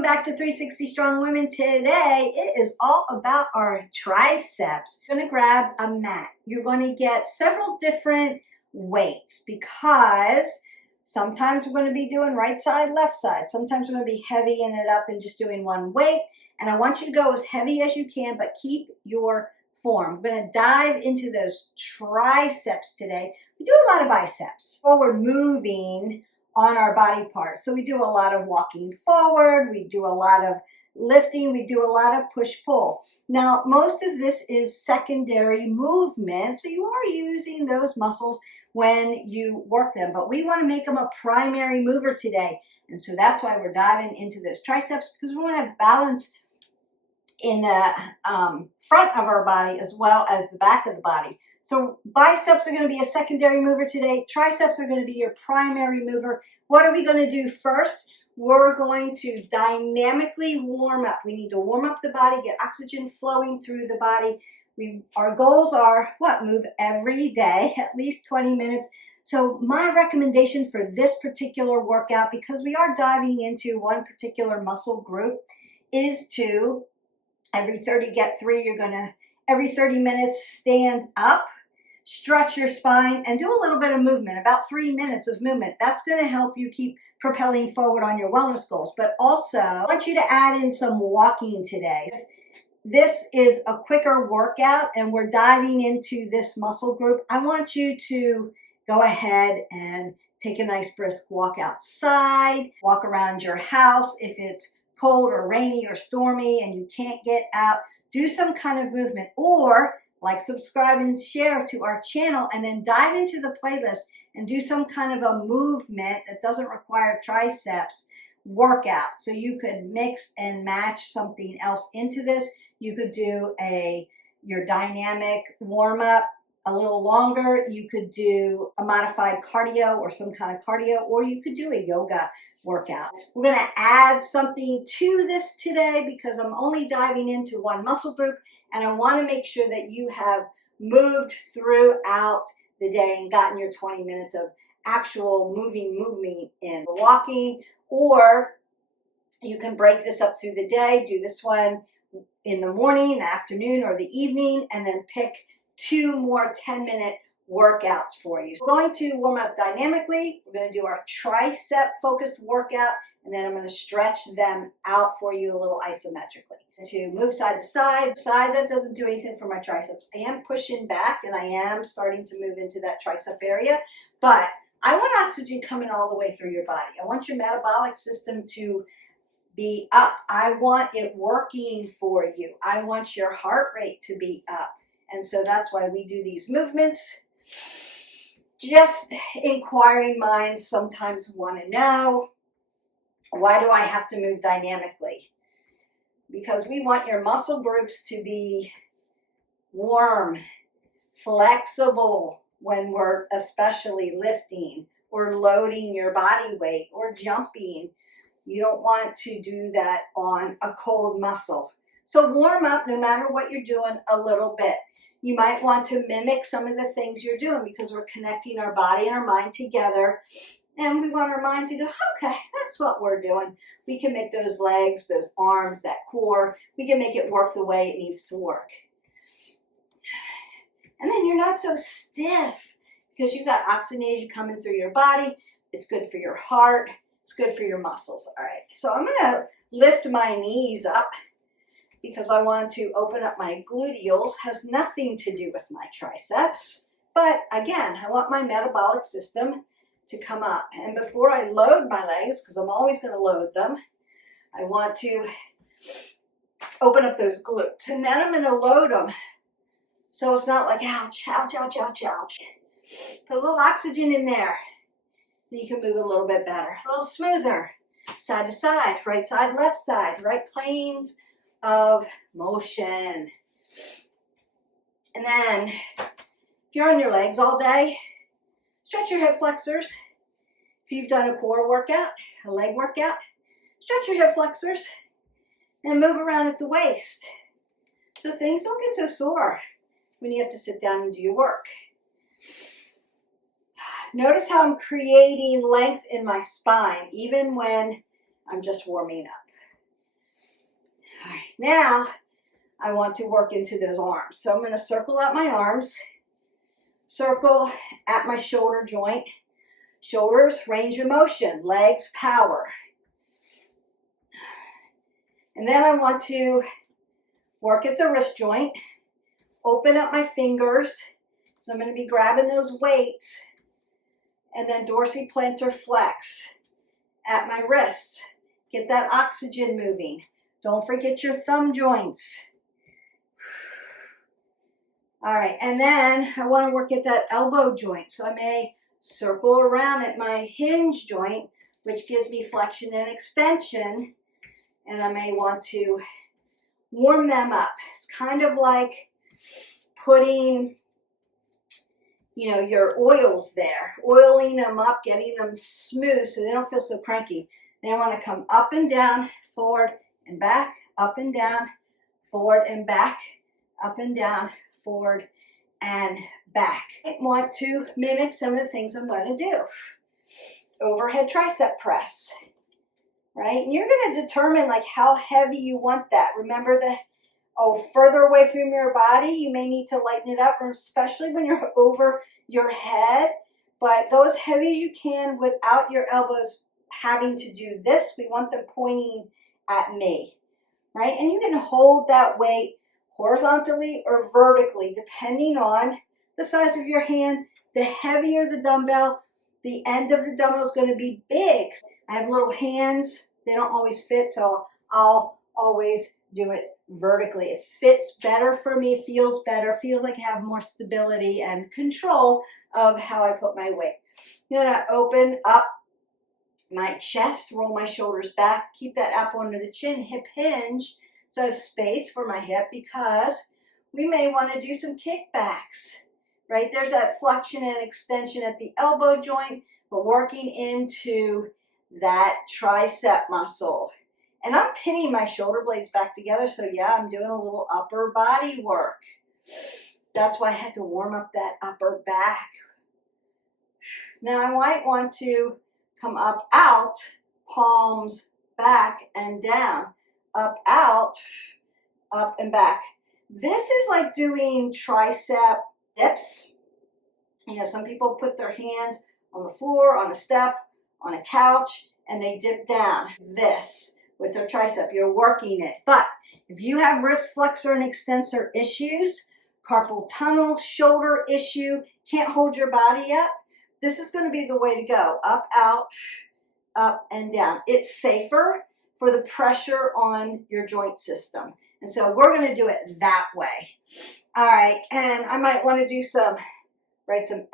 Welcome back to 360 Strong Women. Today, it is all about our triceps. You're going to grab a mat. You're going to get several different weights because sometimes we're going to be doing right side, left side. Sometimes we're going to be heavying it up and just doing one weight. And I want you to go as heavy as you can, but keep your form. We're going to dive into those triceps today. We do a lot of biceps. Forward moving on our body parts. So we do a lot of walking forward, we do a lot of lifting, we do a lot of push-pull. Now, most of this is secondary movement, so you are using those muscles when you work them, but we want to make them a primary mover today. And so that's why we're diving into those triceps, because we want to have balance in the front of our body as well as the back of the body. So biceps are going to be a secondary mover today. Triceps are going to be your primary mover. What are we going to do first? We're going to dynamically warm up. We need to warm up the body, get oxygen flowing through the body. Our goals are move every day, at least 20 minutes. So my recommendation for this particular workout, because we are diving into one particular muscle group, is to every 30 minutes stand up, stretch your spine, and do a little bit of movement, about 3 minutes of movement. That's going to help you keep propelling forward on your wellness goals. But also, I want you to add in some walking today. This is a quicker workout, and we're diving into this muscle group. I want you to go ahead and take a nice brisk walk outside, walk around your house. If it's cold or rainy or stormy and you can't get out, do some kind of movement, or like, subscribe and share to our channel, and then dive into the playlist and do some kind of a movement that doesn't require triceps workout. So you could mix and match something else into this. You could do your dynamic warm up a little longer. You could do a modified cardio or some kind of cardio, or you could do a yoga workout. We're going to add something to this today because I'm only diving into one muscle group, and I want to make sure that you have moved throughout the day and gotten your 20 minutes of actual moving in walking. Or you can break this up through the day, do this one in the morning, the afternoon, or the evening, and then pick 2 more 10-minute workouts for you. So we're going to warm up dynamically. We're going to do our tricep focused workout, and then I'm going to stretch them out for you a little isometrically. To move side to side, that doesn't do anything for my triceps. I am pushing back, and I am starting to move into that tricep area, but I want oxygen coming all the way through your body. I want your metabolic system to be up. I want it working for you. I want your heart rate to be up. And so that's why we do these movements. Just inquiring minds sometimes want to know, why do I have to move dynamically? Because we want your muscle groups to be warm, flexible when we're especially lifting or loading your body weight or jumping. You don't want to do that on a cold muscle. So warm up no matter what you're doing a little bit. You might want to mimic some of the things you're doing because we're connecting our body and our mind together. And we want our mind to go, okay, that's what we're doing. We can make those legs, those arms, that core, we can make it work the way it needs to work. And then you're not so stiff because you've got oxygenation coming through your body. It's good for your heart. It's good for your muscles. All right, so I'm going to lift my knees up because I want to open up my gluteals. Has nothing to do with my triceps. But again, I want my metabolic system to come up. And before I load my legs, because I'm always going to load them, I want to open up those glutes. And then I'm going to load them. So it's not like, ouch, ouch, ouch, ouch, ouch. Put a little oxygen in there. Then you can move a little bit better, a little smoother. Side to side, right side, left side, right planes of motion. And then, if you're on your legs all day, stretch your hip flexors. If you've done a core workout, a leg workout, stretch your hip flexors and move around at the waist. So things don't get so sore when you have to sit down and do your work. Notice how I'm creating length in my spine, even when I'm just warming up. All right, now I want to work into those arms. So I'm going to circle out my arms, circle at my shoulder joint. Shoulders, range of motion, legs, power. And then I want to work at the wrist joint, open up my fingers. So I'm going to be grabbing those weights, and then dorsiplantar flex at my wrists. Get that oxygen moving. Don't forget your thumb joints. All right, and then I want to work at that elbow joint. So I may circle around at my hinge joint, which gives me flexion and extension, and I may want to warm them up. It's kind of like putting, you know, your oils there, oiling them up, getting them smooth so they don't feel so cranky. Then I want to come up and down, forward and back, up and down, forward and back, up and down, forward and back. I want to mimic some of the things I'm going to do. Overhead tricep press, right? And you're going to determine like how heavy you want that. Remember further away from your body, you may need to lighten it up, especially when you're over your head, but go as heavy as you can without your elbows having to do this. We want them pointing at me, right? And you can hold that weight horizontally or vertically, depending on the size of your hand. The heavier the dumbbell, the end of the dumbbell is going to be big. I have little hands. They don't always fit, so I'll always do it vertically. It fits better for me, feels better, feels like I have more stability and control of how I put my weight. I'm going to open up my chest, roll my shoulders back, keep that apple under the chin, hip hinge, so I have space for my hip, because we may want to do some kickbacks, right? There's that flexion and extension at the elbow joint, but working into that tricep muscle. And I'm pinning my shoulder blades back together, so yeah, I'm doing a little upper body work. That's why I had to warm up that upper back. Now I might want to come up, out, palms back and down, up, out, up and back. This is like doing tricep dips. You know, some people put their hands on the floor, on a step, on a couch, and they dip down. This with their tricep, you're working it. But if you have wrist flexor and extensor issues, carpal tunnel, shoulder issue, can't hold your body up, this is going to be the way to go. Up, out, up and down. It's safer for the pressure on your joint system. And so we're going to do it that way. All right, and I might want to do some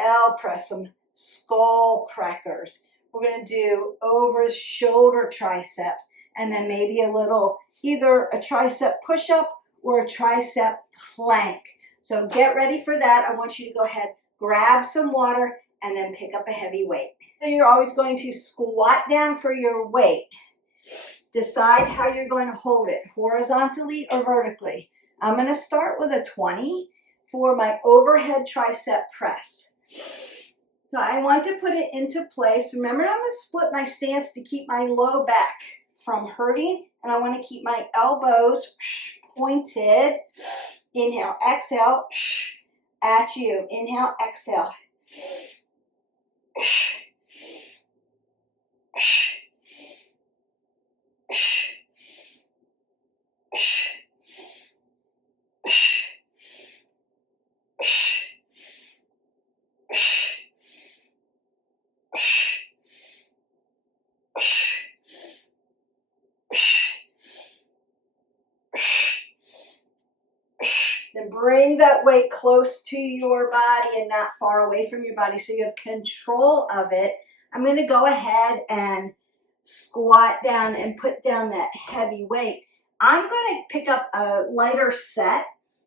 L press, some skull crackers. We're going to do over shoulder triceps, and then maybe a little, either a tricep push-up or a tricep plank. So get ready for that. I want you to go ahead, grab some water, and then pick up a heavy weight. So you're always going to squat down for your weight. Decide how you're going to hold it, horizontally or vertically. I'm going to start with a 20 for my overhead tricep press. So I want to put it into place. Remember, I'm going to split my stance to keep my low back from hurting, and I want to keep my elbows pointed. Inhale, exhale, at you. Inhale, exhale. Then bring that weight close to your body and not far away from your body so you have control of it. I'm going to go ahead and squat down and put down that heavy weight. I'm going to pick up a lighter set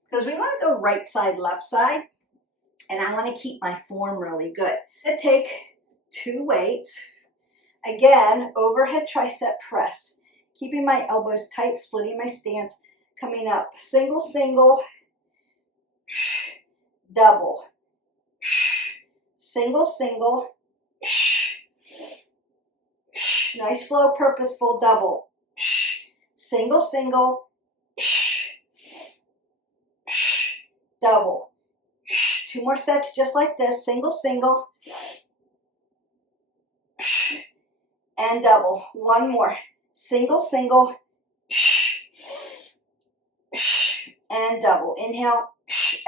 because we want to go right side, left side, and I want to keep my form really good. I'm going to take 2 weights. Again, overhead tricep press, keeping my elbows tight, splitting my stance, coming up, single, single, double, single, single, nice, slow, purposeful double, single, single, Double. 2 more sets just like this. Single, single. And double. 1 more. Single, single. And double. Inhale,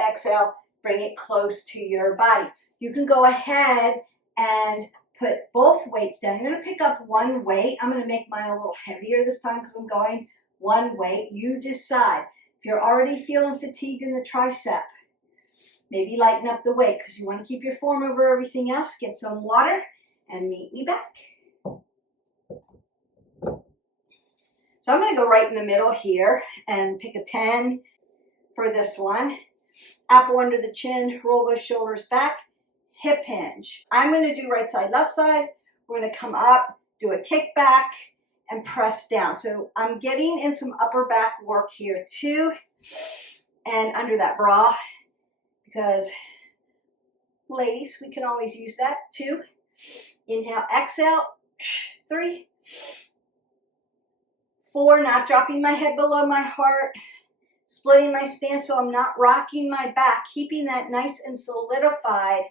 exhale. Bring it close to your body. You can go ahead and put both weights down. You're going to pick up one weight. I'm going to make mine a little heavier this time because I'm going one weight. You decide. If you're already feeling fatigued in the tricep, maybe lighten up the weight because you want to keep your form over everything else. Get some water and meet me back. So I'm going to go right in the middle here and pick a 10 for this one. Apple under the chin, roll those shoulders back, hip hinge. I'm going to do right side, left side. We're going to come up, do a kickback, and press down. So I'm getting in some upper back work here too, and under that bra, because ladies, we can always use that. 2, inhale, exhale, 3, 4, not dropping my head below my heart, splitting my stance so I'm not rocking my back, keeping that nice and solidified.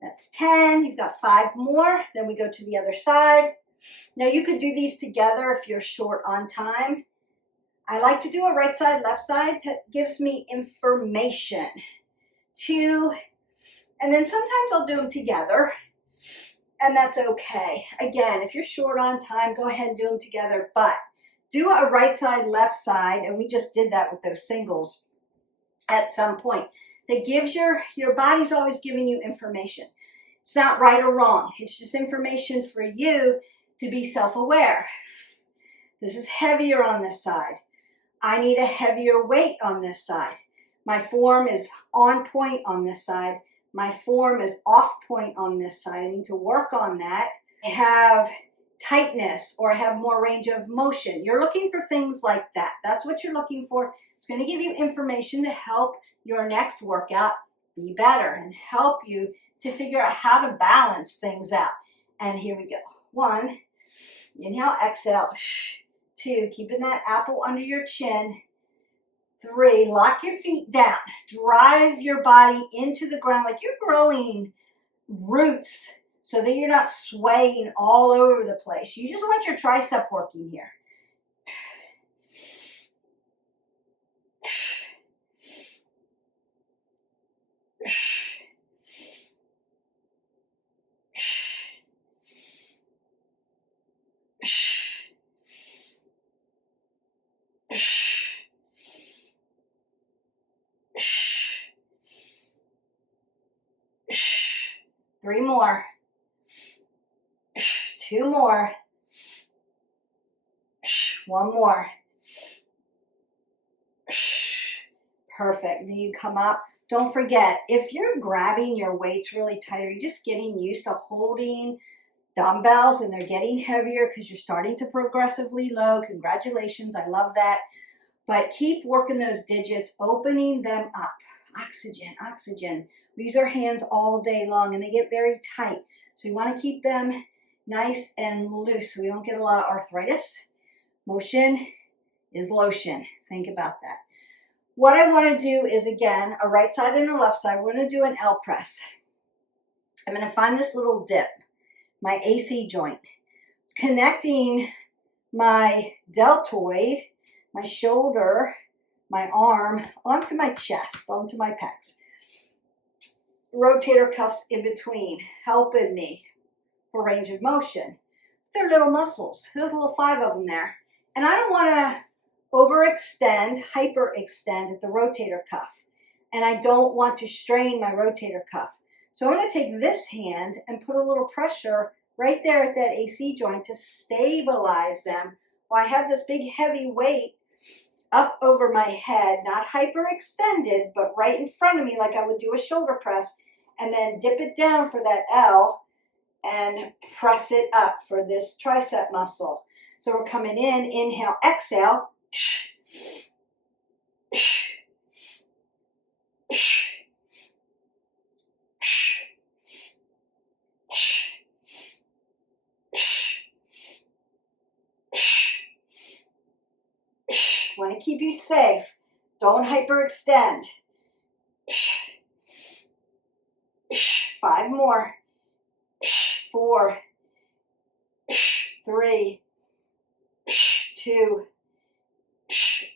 That's 10. You've got 5 more. Then we go to the other side. Now you could do these together if you're short on time. I like to do a right side, left side. That gives me information. 2, and then sometimes I'll do them together, and that's okay. Again, if you're short on time, go ahead and do them together, but do a right side, left side, and we just did that with those singles at some point. That gives your body's always giving you information. It's not right or wrong. It's just information for you to be self-aware. This is heavier on this side. I need a heavier weight on this side. My form is on point on this side. My form is off point on this side. I need to work on that. I have tightness or I have more range of motion. You're looking for things like that. That's what you're looking for. It's going to give you information to help your next workout be better and help you to figure out how to balance things out. And here we go. 1, inhale, exhale. 2, keeping that apple under your chin. 3, lock your feet down. Drive your body into the ground like you're growing roots so that you're not swaying all over the place. You just want your tricep working here. Three more. 2 more. 1 more. Perfect. Then you come up. Don't forget, if you're grabbing your weights really tight, or you're just getting used to holding dumbbells and they're getting heavier because you're starting to progressively load, congratulations, I love that. But keep working those digits, opening them up. Oxygen, oxygen. We use our hands all day long and they get very tight. So you want to keep them nice and loose so we don't get a lot of arthritis. Motion is lotion. Think about that. What I want to do is, again, a right side and a left side. We're going to do an L press. I'm going to find this little dip, my AC joint. It's connecting my deltoid, my shoulder, my arm, onto my chest, onto my pecs. Rotator cuffs in between, helping me for range of motion. They're little muscles. There's a little 5 of them there. And I don't want to overextend, hyperextend at the rotator cuff. And I don't want to strain my rotator cuff. So I'm going to take this hand and put a little pressure right there at that AC joint to stabilize them while I have this big heavy weight up over my head, not hyperextended, but right in front of me like I would do a shoulder press, and then dip it down for that L and press it up for this tricep muscle. So we're coming in, inhale, exhale. keep you safe. Don't hyperextend. 5 more. 4, 3, 2,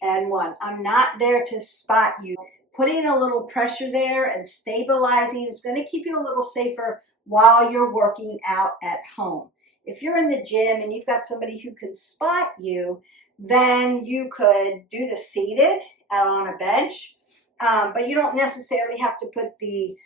and 1. I'm not there to spot you. Putting a little pressure there and stabilizing is going to keep you a little safer while you're working out at home. If you're in the gym and you've got somebody who can spot you, then you could do the seated on a bench, but you don't necessarily have to put the,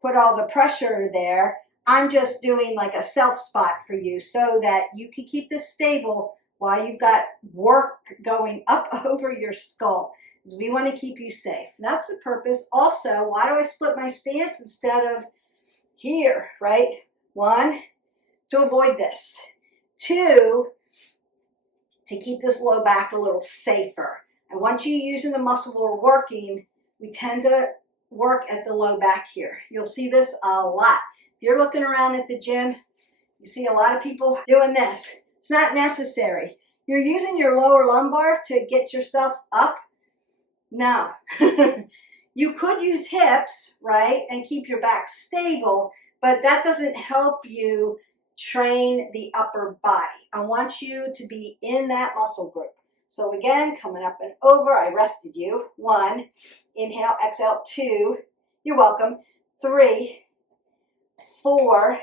put all the pressure there. I'm just doing like a self spot for you so that you can keep this stable while you've got work going up over your skull, because we want to keep you safe. And that's the purpose. Also, why do I split my stance instead of here, right? 1, to avoid this. 2, to keep this low back a little safer. And once you're using the muscle we're working, we tend to work at the low back here. You'll see this a lot. If you're looking around at the gym, you see a lot of people doing this. It's not necessary. You're using your lower lumbar to get yourself up. No. You could use hips, right, and keep your back stable, but that doesn't help you train the upper body. I want you to be in that muscle group. So again, coming up and over, I rested you. 1, inhale, exhale, 2, you're welcome. 3, 4,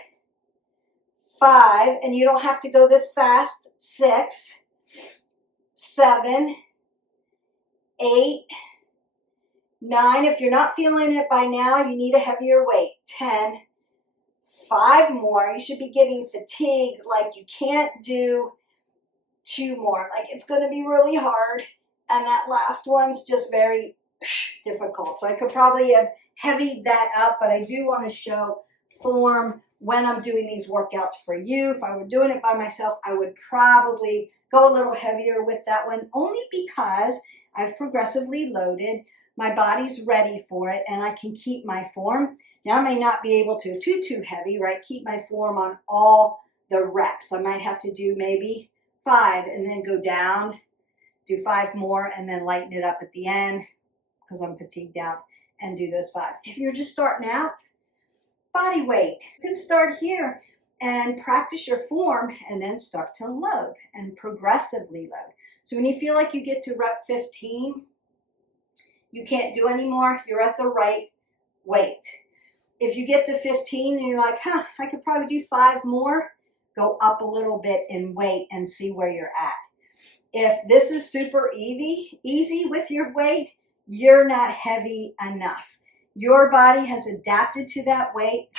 5, and you don't have to go this fast. 6, 7, 8, 9. If you're not feeling it by now, you need a heavier weight. 10, 5 more. You should be getting fatigued, like you can't do 2 more. Like it's going to be really hard, and that last one's just very difficult. So I could probably have heavied that up, but I do want to show form when I'm doing these workouts for you. If I were doing it by myself, I would probably go a little heavier with that one, only because I've progressively loaded. My body's ready for it, and I can keep my form. Now I may not be able to too heavy, right? Keep my form on all the reps. I might have to do maybe 5 and then go down, do 5 more, and then lighten it up at the end because I'm fatigued out, and do those 5. If you're just starting out, body weight, you can start here and practice your form and then start to load and progressively load. So when you feel like you get to rep 15, you can't do anymore, you're at the right weight. If you get to 15 and you're like, I could probably do 5 more, go up a little bit in weight and see where you're at. If this is super easy with your weight, you're not heavy enough. Your body has adapted to that weight.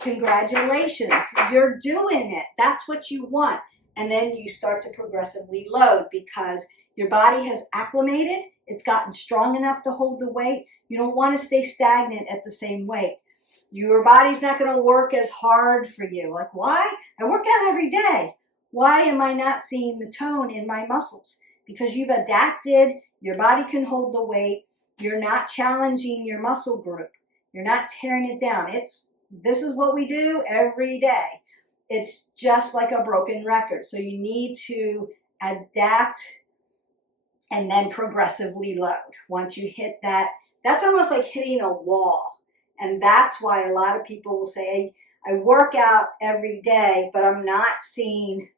Congratulations, you're doing it. That's what you want. And then you start to progressively load because your body has acclimated. It's gotten strong enough to hold the weight. You don't want to stay stagnant at the same weight. Your body's not going to work as hard for you. Like, why? I work out every day. Why am I not seeing the tone in my muscles? Because you've adapted. Your body can hold the weight. You're not challenging your muscle group. You're not tearing it down. This is what we do every day. It's just like a broken record. So you need to adapt and then progressively load. Once you hit that, that's almost like hitting a wall. And that's why a lot of people will say, I work out every day, but I'm not seeing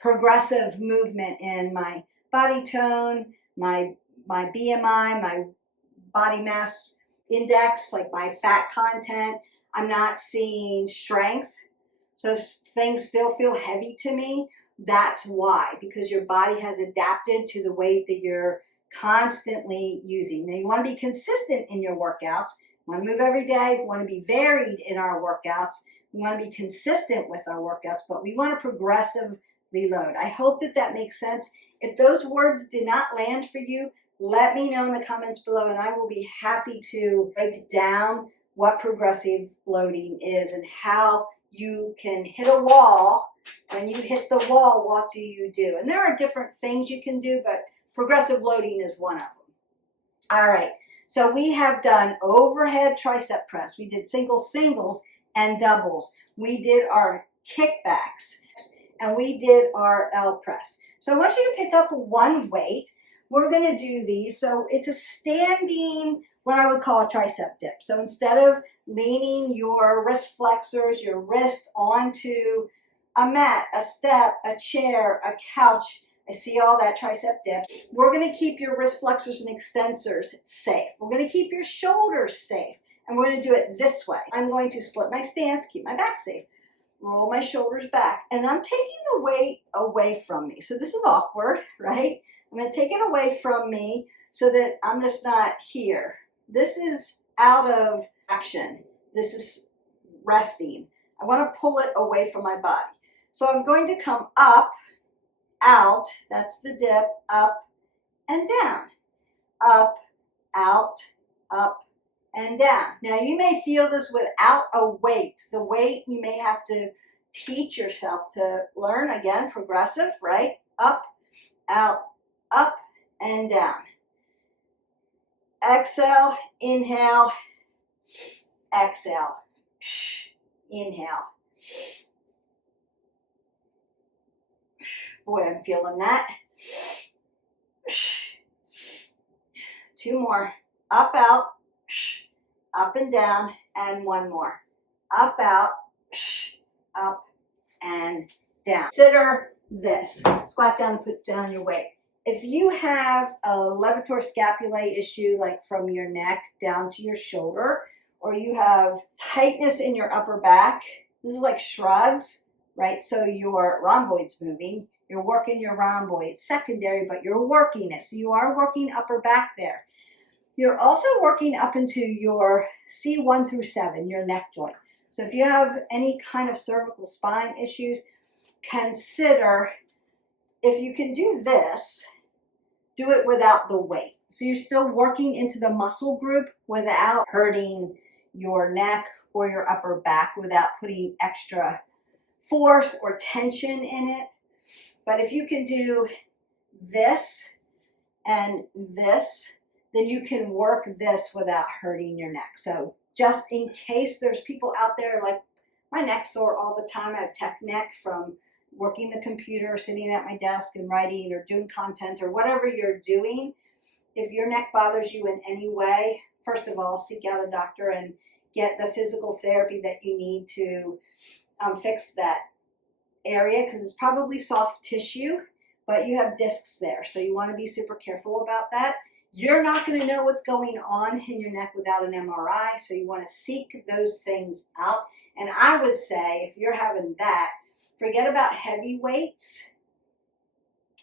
progressive movement in my body tone, my BMI, my body mass index, like my fat content. I'm not seeing strength. So things still feel heavy to me. That's why, because your body has adapted to the weight that you're constantly using. Now you want to be consistent in your workouts. We want to move every day. We want to be varied in our workouts. We want to be consistent with our workouts, but we want to progressively load. I hope that makes sense. If those words did not land for you, let me know in the comments below, and I will be happy to break down what progressive loading is and how you can hit a wall. When you hit the wall, what do you do? And there are different things you can do, but progressive loading is one of them. All right, so we have done overhead tricep press. We did singles and doubles. We did our kickbacks. and we did our L press. So I want you to pick up one weight. We're going to do these. So it's a standing, what I would call a tricep dip. So instead of leaning your wrist flexors, your wrist onto a mat, a step, a chair, a couch, I see all that tricep dip. We're going to keep your wrist flexors and extensors safe. We're going to keep your shoulders safe. And we're going to do it this way. I'm going to split my stance, keep my back safe, roll my shoulders back, and I'm taking the weight away from me. So this is awkward, right? I'm going to take it away from me so that I'm just not here. This is out of action. This is resting. I want to pull it away from my body. So I'm going to come up, out, that's the dip, up and down, up, out, up, and down. Now you may feel this without a weight. The weight you may have to teach yourself to learn. Again, progressive, right? Up, out, up, and down. Exhale, inhale, exhale, inhale. Boy, I'm feeling that. 2 more. Up, out, up and down, and 1 more. Up, out, up and down. Consider this. Squat down and put down your weight. If you have a levator scapulae issue, like from your neck down to your shoulder, or you have tightness in your upper back, this is like shrugs, right? So your rhomboid's moving. You're working your rhomboid. It's secondary, but you're working it. So you are working upper back there. You're also working up into your C1 through 7, your neck joint. So if you have any kind of cervical spine issues, consider if you can do this, do it without the weight. So you're still working into the muscle group without hurting your neck or your upper back, without putting extra force or tension in it. But if you can do this and this, then you can work this without hurting your neck. So just in case there's people out there like, my neck's sore all the time. I have tech neck from working the computer, sitting at my desk and writing or doing content or whatever you're doing. If your neck bothers you in any way, first of all, seek out a doctor and get the physical therapy that you need to fix that area, because it's probably soft tissue, but you have discs there. So you want to be super careful about that. You're not going to know what's going on in your neck without an MRI, so you want to seek those things out. And I would say, if you're having that, forget about heavy weights,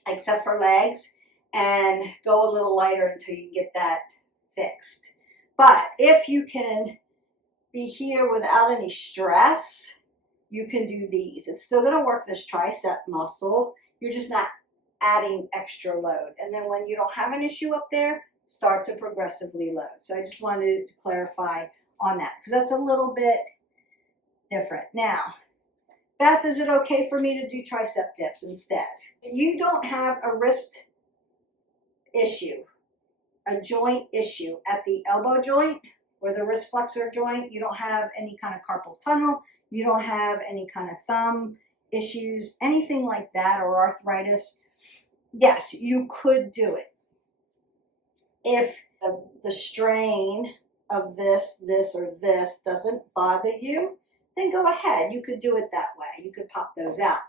except for legs, and go a little lighter until you get that fixed. But if you can be here without any stress, you can do these. It's still going to work this tricep muscle. You're just not adding extra load. And then when you don't have an issue up there, start to progressively load. So I just wanted to clarify on that, because that's a little bit different. Now, Beth, is it okay for me to do tricep dips instead? If you don't have a wrist issue, a joint issue at the elbow joint or the wrist flexor joint, you don't have any kind of carpal tunnel, you don't have any kind of thumb issues, anything like that, or arthritis, yes, you could do it. If the strain of this, or this doesn't bother you, then go ahead. You could do it that way. You could pop those out.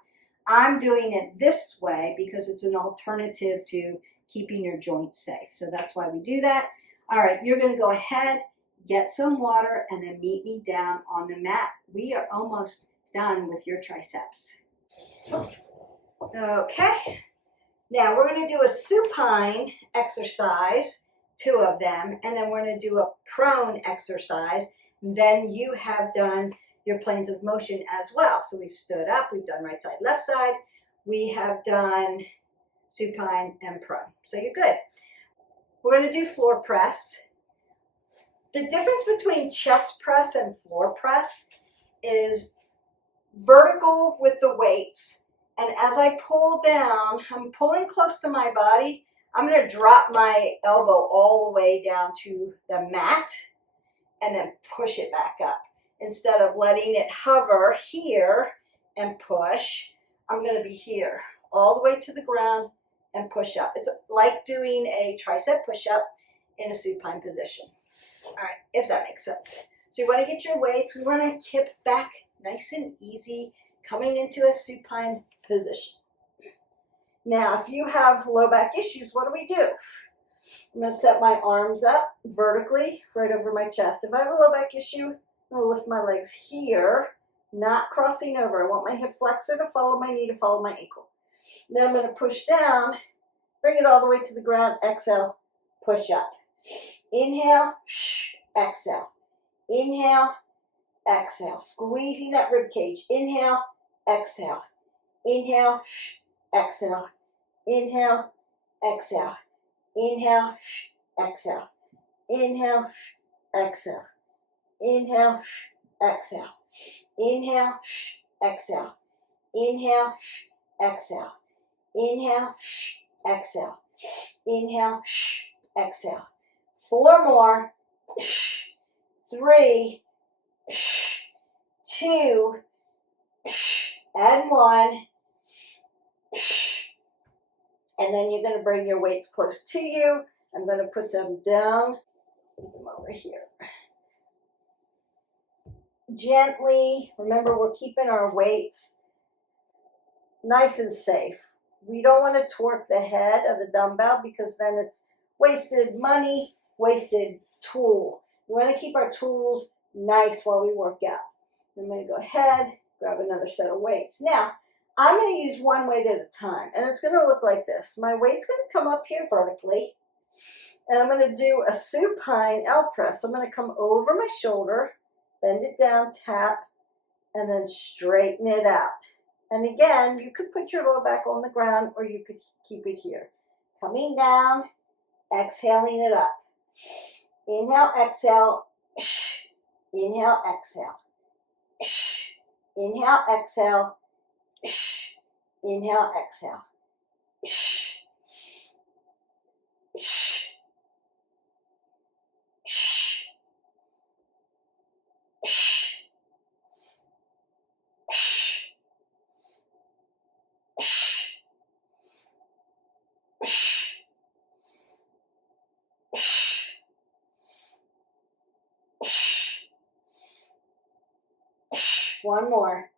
I'm doing it this way because it's an alternative to keeping your joints safe. So that's why we do that. All right, you're going to go ahead, get some water, and then meet me down on the mat. We are almost done with your triceps. Okay. Now we're going to do a supine exercise, 2 of them, and then we're going to do a prone exercise. Then you have done your planes of motion as well. So we've stood up, we've done right side, left side, we have done supine and prone. So you're good. We're going to do floor press. The difference between chest press and floor press is vertical with the weights. And as I pull down, I'm pulling close to my body. I'm going to drop my elbow all the way down to the mat and then push it back up. Instead of letting it hover here and push, I'm going to be here all the way to the ground and push up. It's like doing a tricep push-up in a supine position. All right, if that makes sense. So you want to get your weights. We want to kick back nice and easy, coming into a supine position. Now, if you have low back issues, what do? I'm going to set my arms up vertically right over my chest. If I have a low back issue, I'm going to lift my legs here, not crossing over. I want my hip flexor to follow my knee to follow my ankle. Then I'm going to push down, bring it all the way to the ground. Exhale, push up. Inhale, exhale. Inhale, exhale. Squeezing that rib cage. Inhale, exhale. Inhale, exhale. Inhale, exhale. Inhale, exhale. Inhale, exhale. Inhale, exhale. Inhale, exhale. Inhale, exhale. Inhale, exhale. Inhale, exhale. 4 more. 3, 2, and 1. And then you're going to bring your weights close to you. I'm going to put them down. Put them over here. Gently. Remember, we're keeping our weights nice and safe. We don't want to torque the head of the dumbbell because then it's wasted money, wasted tool. We want to keep our tools nice while we work out. I'm going to go ahead, grab another set of weights. Now, I'm going to use one weight at a time, and it's going to look like this. My weight's going to come up here vertically, and I'm going to do a supine L press. I'm going to come over my shoulder, bend it down, tap, and then straighten it out. And again, you could put your low back on the ground, or you could keep it here. Coming down, exhaling it up. Inhale, exhale. Inhale, exhale. Inhale, exhale. Inhale, exhale. One more.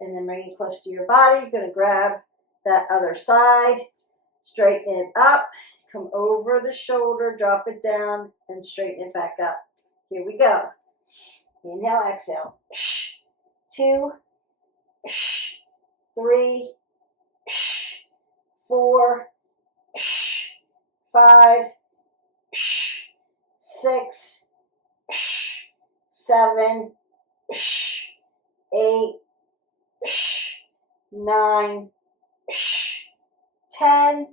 And then bring it close to your body. You're going to grab that other side, straighten it up, come over the shoulder, drop it down, and straighten it back up. Here we go. Inhale, exhale. 2, 3, 4, 5, 6, 7, 8, 9, 10,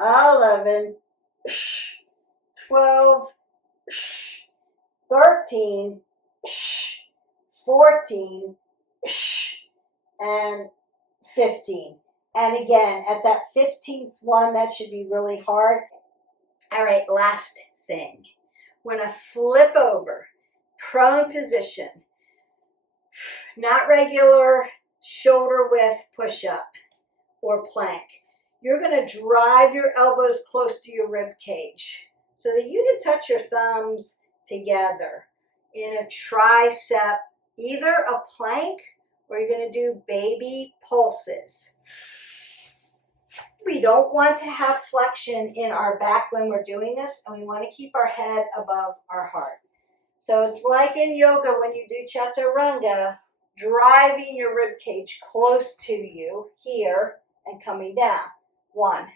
11, 12, 13, 14, and 15. And again, at that 15th one, that should be really hard. All right, last thing. We're going to flip over, prone position. Not regular shoulder width push-up or plank. You're going to drive your elbows close to your rib cage so that you can touch your thumbs together in a tricep, either a plank or you're going to do baby pulses. We don't want to have flexion in our back when we're doing this, and we want to keep our head above our heart. So it's like in yoga when you do chaturanga, driving your rib cage close to you here and coming down. 1,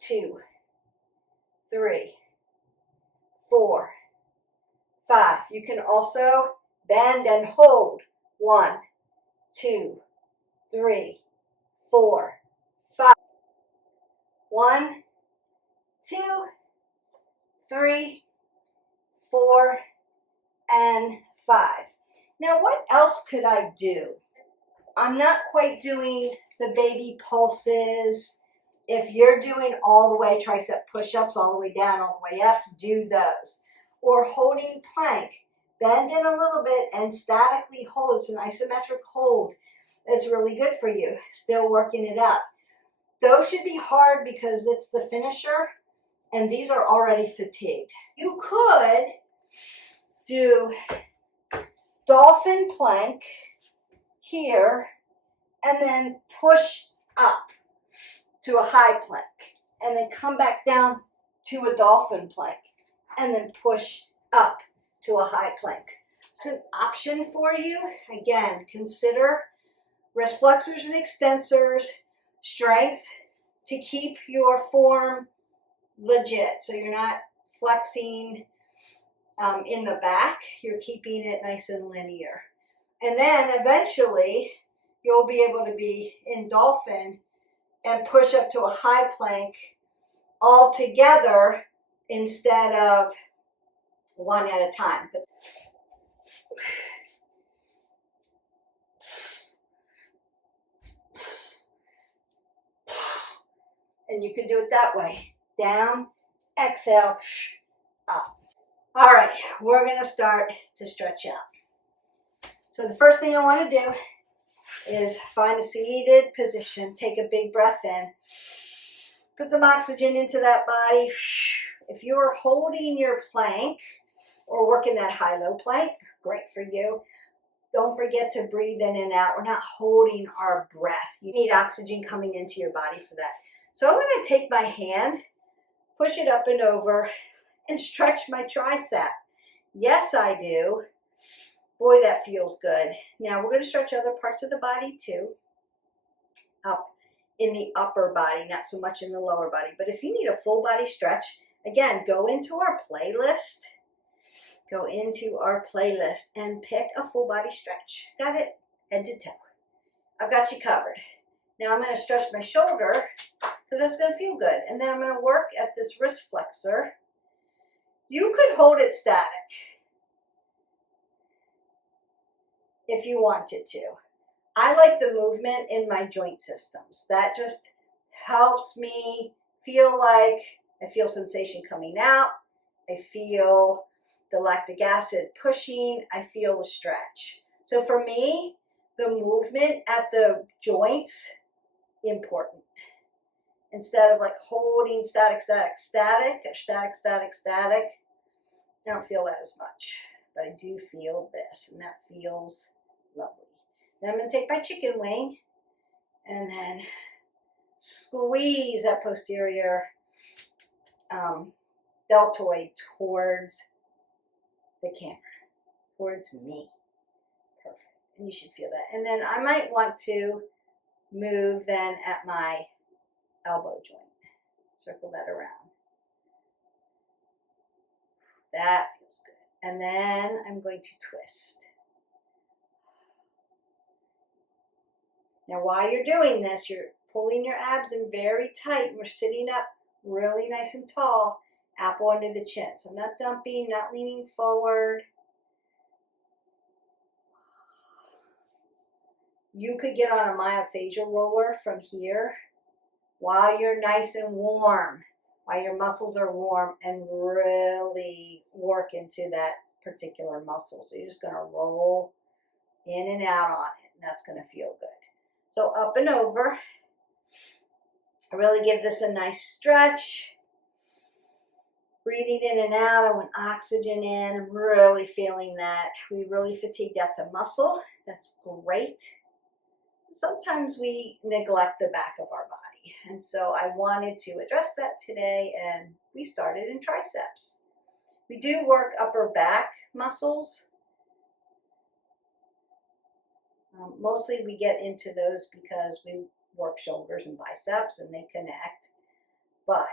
2, 3, 4, 5. You can also bend and hold. 1, 2, 3, 4, 5. 1, 2, 3, 4, and 5. Now, what else could I do? I'm not quite doing the baby pulses. If you're doing all the way tricep push-ups, all the way down, all the way up, do those. Or holding plank. bend in a little bit and statically hold. It's an isometric hold. It's really good for you. Still working it up. Those should be hard because it's the finisher, and these are already fatigued. You could do dolphin plank here and then push up to a high plank and then come back down to a dolphin plank and then push up to a high plank. It's an option for you. Again, consider wrist flexors and extensors, strength to keep your form legit. So you're not flexing in the back, you're keeping it nice and linear. And then eventually you'll be able to be in dolphin and push up to a high plank all together instead of one at a time. And you can do it that way. Down, exhale, up. All right, we're gonna start to stretch out. So the first thing I wanna do is find a seated position. Take a big breath in. Put some oxygen into that body. If you're holding your plank or working that high-low plank, great for you. Don't forget to breathe in and out. We're not holding our breath. You need oxygen coming into your body for that. So I'm going to take my hand, push it up and over, and stretch my tricep. Yes, I do. Boy, that feels good. Now we're going to stretch other parts of the body too. Up in the upper body, not so much in the lower body. But if you need a full body stretch, again, go into our playlist. Go into our playlist and pick a full body stretch. Got it? Head to toe. I've got you covered. Now I'm going to stretch my shoulder because that's going to feel good. And then I'm going to work at this wrist flexor. You could hold it static if you wanted to. I like the movement in my joint systems. That just helps me feel like I feel sensation coming out. I feel the lactic acid pushing. I feel the stretch. So for me, the movement at the joints, important. Instead of like holding static, static, static, or static, static, static, I don't feel that as much. But I do feel this, and that feels lovely. Then I'm going to take my chicken wing and then squeeze that posterior deltoid towards the camera, towards me. Perfect. And you should feel that. And then I might want to move then at my elbow joint. Circle that around. That feels good. And then I'm going to twist. Now while you're doing this, you're pulling your abs in very tight. We're sitting up really nice and tall, apple under the chin. So I'm not dumping, not leaning forward. You could get on a myofascial roller from here while you're nice and warm, while your muscles are warm, and really work into that particular muscle. So you're just going to roll in and out on it, and that's going to feel good. So up and over. I really give this a nice stretch. Breathing in and out. I want oxygen in. I'm really feeling that. We really fatigued out the muscle. That's great. Sometimes we neglect the back of our body. And so I wanted to address that today, and we started in triceps. We do work upper back muscles. Mostly we get into those because we work shoulders and biceps and they connect. But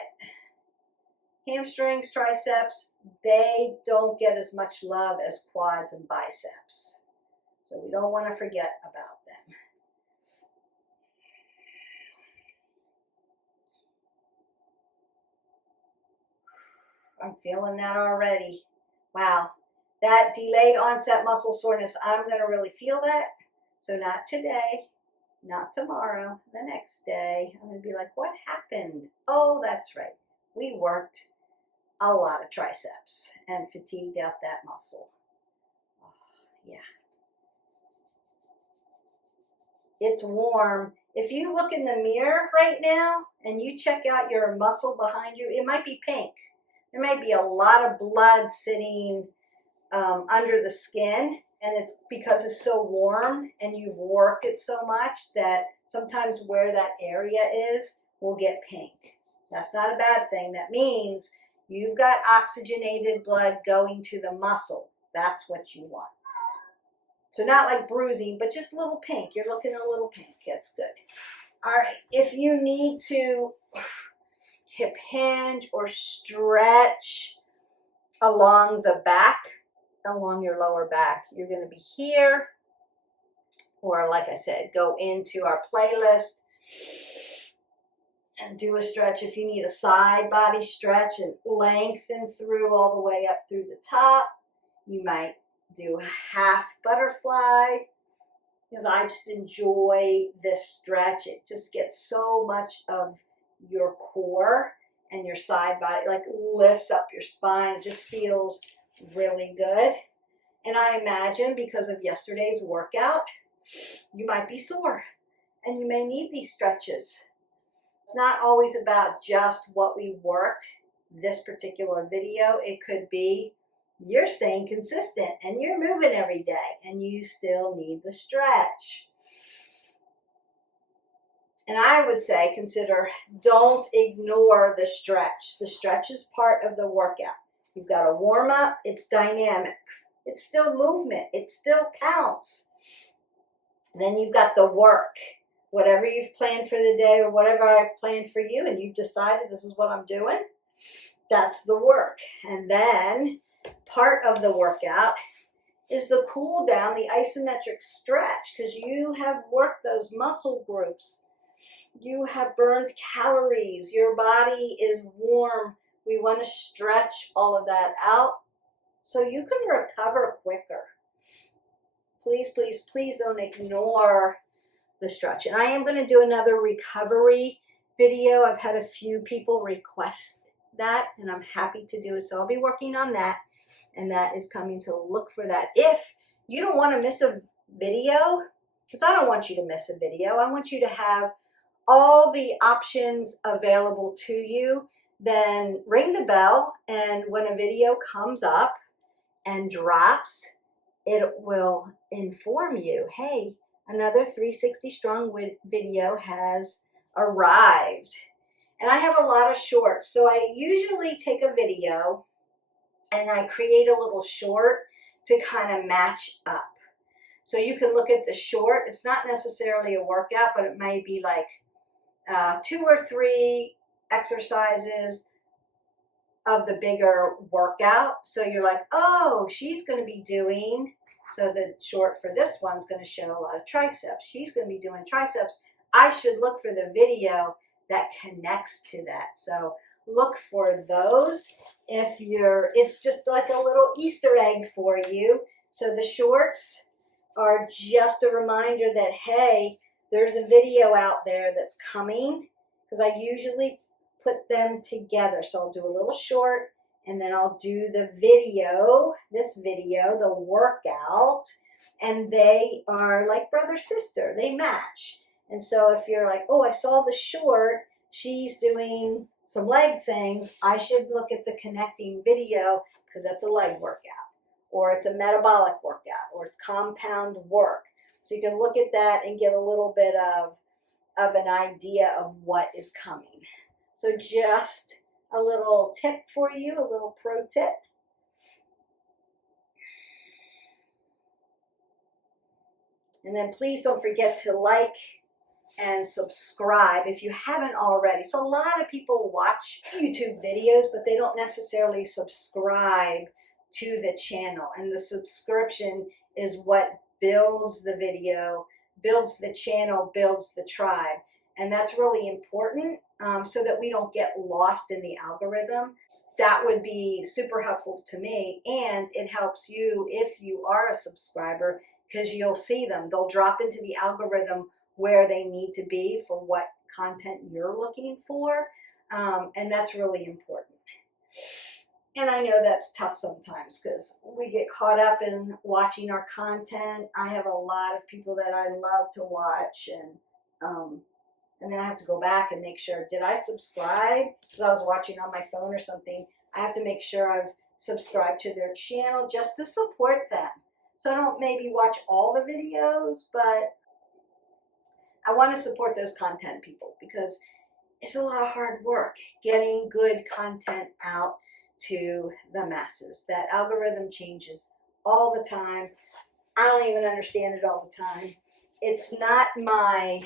hamstrings, triceps, they don't get as much love as quads and biceps. So we don't want to forget about them. I'm feeling that already. Wow. That delayed onset muscle soreness, I'm going to really feel that. So not today, not tomorrow, the next day. I'm going to be like, what happened? Oh, that's right. We worked a lot of triceps and fatigued out that muscle. Yeah. It's warm. If you look in the mirror right now and you check out your muscle behind you, it might be pink. There might be a lot of blood sitting under the skin, and it's because it's so warm and you've worked it so much that sometimes where that area is will get pink. That's not a bad thing. That means you've got oxygenated blood going to the muscle. That's what you want. So not like bruising, but just a little pink. You're looking a little pink. That's good. All right. If you need to hip hinge or stretch along the back, along your lower back, you're going to be here. Or like I said, go into our playlist and do a stretch. If you need a side body stretch and lengthen through all the way up through the top, you might do half butterfly, because I just enjoy this stretch. It just gets so much of your core and your side body, like lifts up your spine. It just feels really good. And I imagine because of yesterday's workout, you might be sore and you may need these stretches. It's not always about just what we worked this particular video. It could be you're staying consistent and you're moving every day and you still need the stretch. And I would say don't ignore the stretch. The stretch is part of the workout. You've got a warm up, it's dynamic. It's still movement, it still counts. Then you've got the work. Whatever you've planned for the day or whatever I've planned for you and you've decided this is what I'm doing, that's the work. And then part of the workout is the cool down, the isometric stretch, because you have worked those muscle groups. You have burned calories. Your body is warm. We want to stretch all of that out so you can recover quicker. Please, please, please don't ignore the stretch. And I am going to do another recovery video. I've had a few people request that, and I'm happy to do it. So I'll be working on that, and that is coming. So look for that. If you don't want to miss a video, because I don't want you to miss a video, I want you to have all the options available to you. Then ring the bell, and when a video comes up and drops, it will inform you, hey, another 360 Strong video has arrived. And I have a lot of shorts. So I usually take a video and I create a little short to kind of match up. So you can look at the short. It's not necessarily a workout, but it may be like 2 or 3 exercises of the bigger workout. So you're like, oh, she's going to be doing, so the short for this one's going to show a lot of triceps. She's going to be doing triceps. I should look for the video that connects to that. So look for those. It's just like a little Easter egg for you. So the shorts are just a reminder that, hey, there's a video out there that's coming, because I usually put them together. So I'll do a little short, and then I'll do the video, the workout, and they are like brother, sister. They match. And so if you're like, oh, I saw the short, she's doing some leg things, I should look at the connecting video, because that's a leg workout, or it's a metabolic workout, or it's compound work. So you can look at that and get a little bit of an idea of what is coming. So just a little tip for you, a little pro tip. And then please don't forget to like and subscribe if you haven't already. So a lot of people watch YouTube videos, but they don't necessarily subscribe to the channel. And the subscription is what builds the video, builds the channel, builds the tribe. And that's really important, so that we don't get lost in the algorithm. That would be super helpful to me, and it helps you if you are a subscriber, because you'll see them. They'll drop into the algorithm where they need to be for what content you're looking for, and that's really important. And I know that's tough sometimes because we get caught up in watching our content. I have a lot of people that I love to watch, and then I have to go back and make sure, did I subscribe? Because I was watching on my phone or something. I have to make sure I've subscribed to their channel just to support them. So I don't maybe watch all the videos, but I want to support those content people because it's a lot of hard work getting good content out to the masses. That algorithm changes all the time. I don't even understand it all the time. It's not my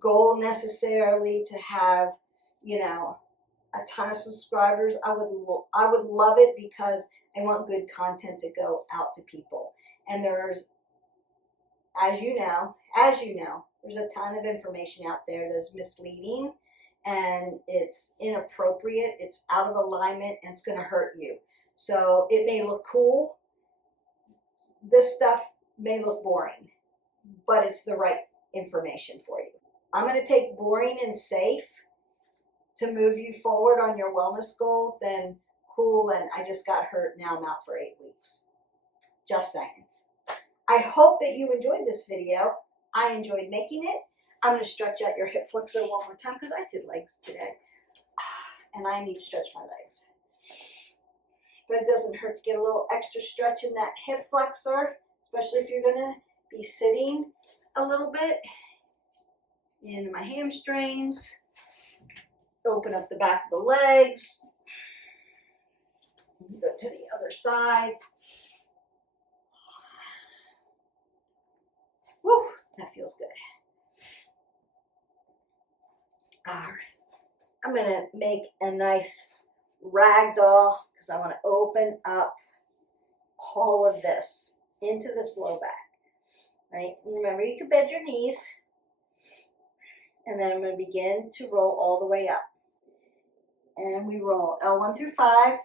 goal necessarily to have, you know, a ton of subscribers. I would love it because I want good content to go out to people. And there's, as you know, there's a ton of information out there that's misleading and it's inappropriate, it's out of alignment, and it's going to hurt you. So it may look cool. This stuff may look boring, but it's the right information for you. I'm going to take boring and safe to move you forward on your wellness goal than cool and I just got hurt, now I'm out for 8 weeks. Just saying. I hope that you enjoyed this video. I enjoyed making it. I'm going to stretch out your hip flexor one more time because I did legs today. And I need to stretch my legs. But it doesn't hurt to get a little extra stretch in that hip flexor, especially if you're going to be sitting a little bit. Into my hamstrings. Open up the back of the legs. Go to the other side. Woo, that feels good. All right. I'm going to make a nice ragdoll because I want to open up all of this into this low back. Right? Remember, you can bend your knees. And then I'm going to begin to roll all the way up. And we roll L1 through 5,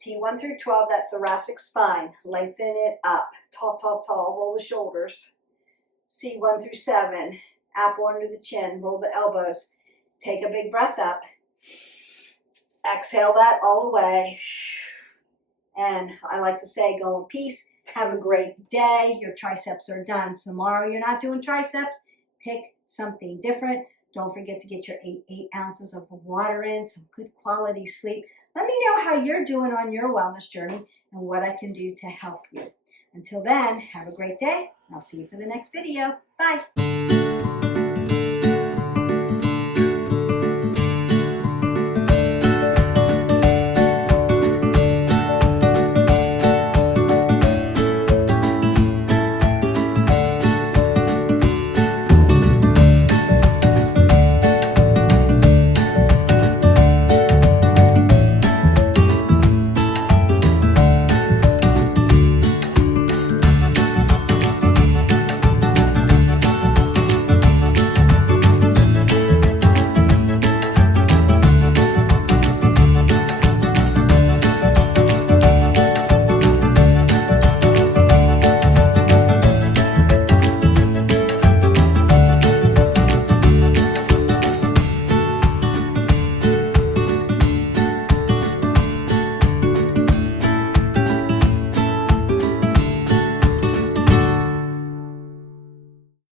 T1 through 12, that thoracic spine. Lengthen it up. Tall, tall, tall. Roll the shoulders. C1 through 7, apple under the chin. Roll the elbows. Take a big breath up. Exhale that all the way. And I like to say, go in peace. Have a great day. Your triceps are done. Tomorrow you're not doing triceps. Pick something different. Don't forget to get your 8 ounces of water in, some good quality sleep. Let me know how you're doing on your wellness journey and what I can do to help you. Until then, have a great day. I'll see you for the next video. Bye.